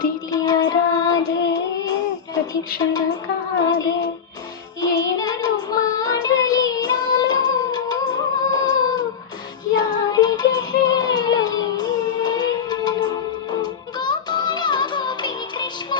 ಪ್ರೀತಿಯ ರಾಧೆ ಪ್ರತಿಕ್ಷಣ ಕಾದೆ ಏನನ್ನು ಮಾಡಲಿ ನಾನು ಯಾರಿಗೆ ಹೇಳಲಿ ಗೋಪಾಲ ಗೋಪಿ ಕೃಷ್ಣ